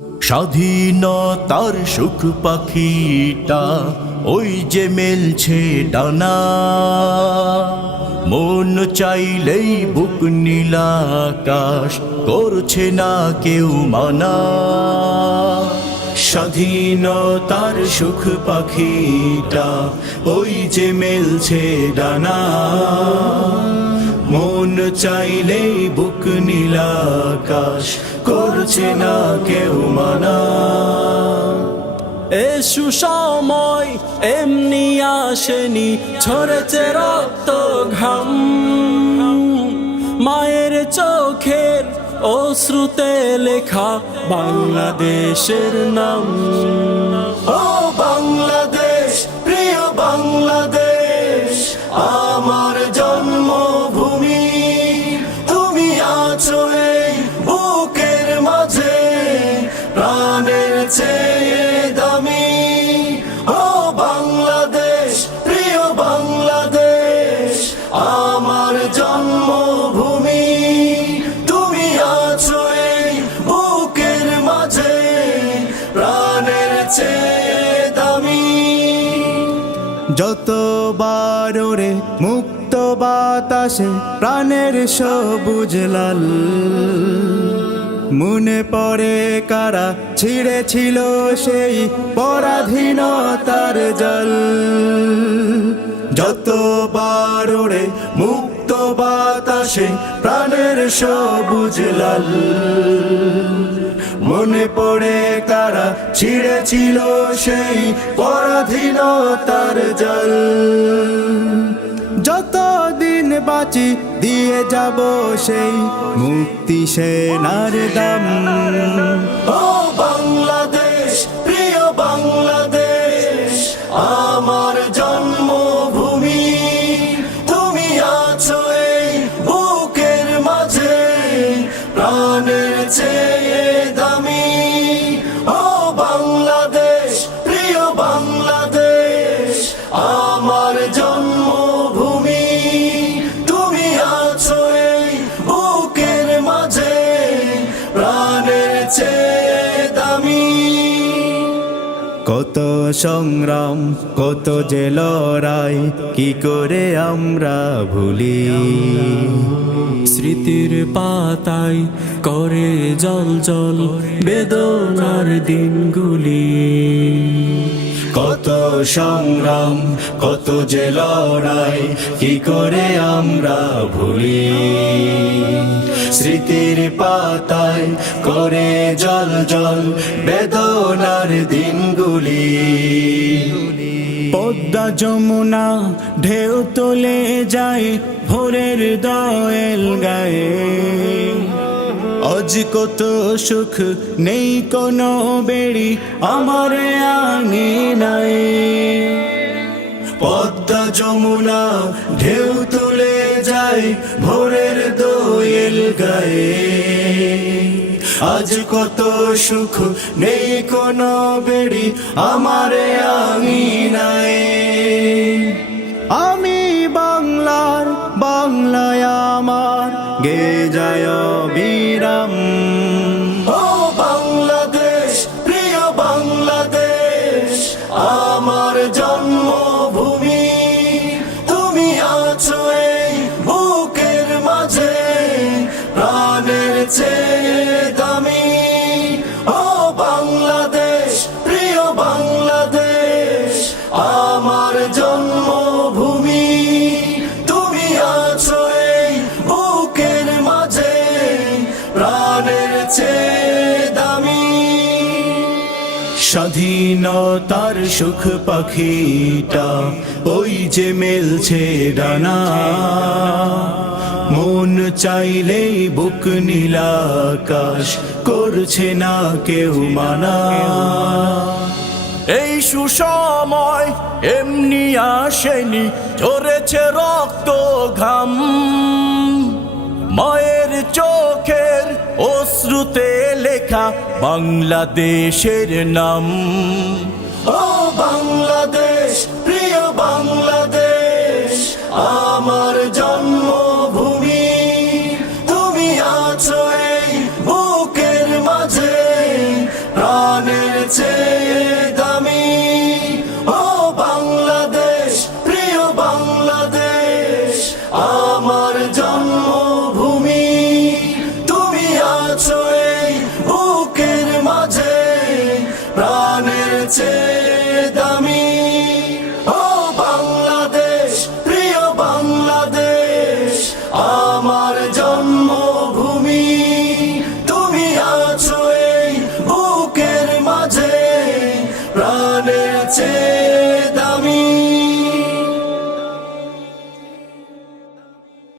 স্বাধীনতার সুখ পাখিটা ওই যে মেলছে ডানা, মন চাইলেই বুক নীলাকাশ করছে না কেউ মানা। স্বাধীনতার সুখ পাখিটা ওই যে মেলছে ডানা, মন চাইলেই বুক নীলাকাশ করছে না কেউ মানা। এ সুসময় এমনি আসেনি, ঝরেছে রক্ত ঘাম, মায়ের চোখের অশ্রুতে লেখা বাংলাদেশের নাম। ও বাংলাদেশ, প্রিয় বাংলাদেশ, আমার জন্মভূমি, তুমি আছো এই বুকের মাঝে প্রাণের চেয়ে দামি। ও বাংলাদেশ, প্রিয় বাংলাদেশ, আমার জন্মভূমি, তুমি আছো এই বুকের মাঝে প্রাণের চেয়ে দামি। যতবার ওরে মুক্ত বাতাসে প্রাণের সবুজ লাল, মনে পড়ে কারা ছিঁড়েছিল সেই পরাধীনতার জল। যতবার ওরে মুক্ত বাতাসে প্রাণের সবুজ লাল, মনে পড়ে কারা ছিঁড়েছিল সেই পরাধীনতার জল। যতদিন বাঁচি দিয়ে যাব সেই মুক্তি সেনার দাম। ও বাংলাদেশ, প্রিয় বাংলাদেশ, আমার জন্মভূমি, তুমি আছো এই বুকের মাঝে প্রাণের চেয়ে দামি। ও বাংলাদেশ, প্রিয় বাংলাদেশ, আমার জন্মভূমি, তুমি আছো এই বুকের মাঝে প্রাণের চেয়ে দামি। কত সংগ্রাম, কত যে লড়াই, কি করে আমরা ভুলি। স্মৃতির পাতায় করে জল জল বেদনার দিনগুলি। কত সংগ্রাম, কত যে লড়াই, কি করে আমরা ভুলি। স্মৃতির পাতায় করে জল জল বেদনার দিনগুলি। পদ্মা যমুনা ঢেউ তোলে যায় ভোরের দোয়েল গায়ে, আজ কত সুখ নেই কোনো বেড়ি আমার আঙিনায়। পদ্মা যমুনা ঢেউ তুলে যায় ভোরের দোয়েল গায়ে, আজ কত সুখ নেই কোনো বেড়ি আমার আঙিনায়। আমি বাংলার, বাংলায় আমার গে যায় বিরাম। ও বাংলাদেশ, প্রিয় বাংলাদেশ, আমার জন্মভূমি, তুমি আছো এই বুকের মাঝে প্রাণের চেয়ে দামি। ও বাংলাদেশ, প্রিয় বাংলাদেশ, আমার জন্মভূমি, তুমি আছো এই বুকের মাঝে প্রাণের চেয়ে দামি। স্বাধীনতার সুখ পাখিটা ওই যে মেলছে ডানা, মন চাইলেই বুক নীলাকাশ করছে না কেউ মানা। এই সুসময় এমনি আসেনি, ঝরেছে রক্ত ঘাম, মায়ের চোখের অশ্রুতে লেখা বাংলাদেশের নাম। ও বাংলাদেশ, প্রিয় বাংলাদেশ, আমার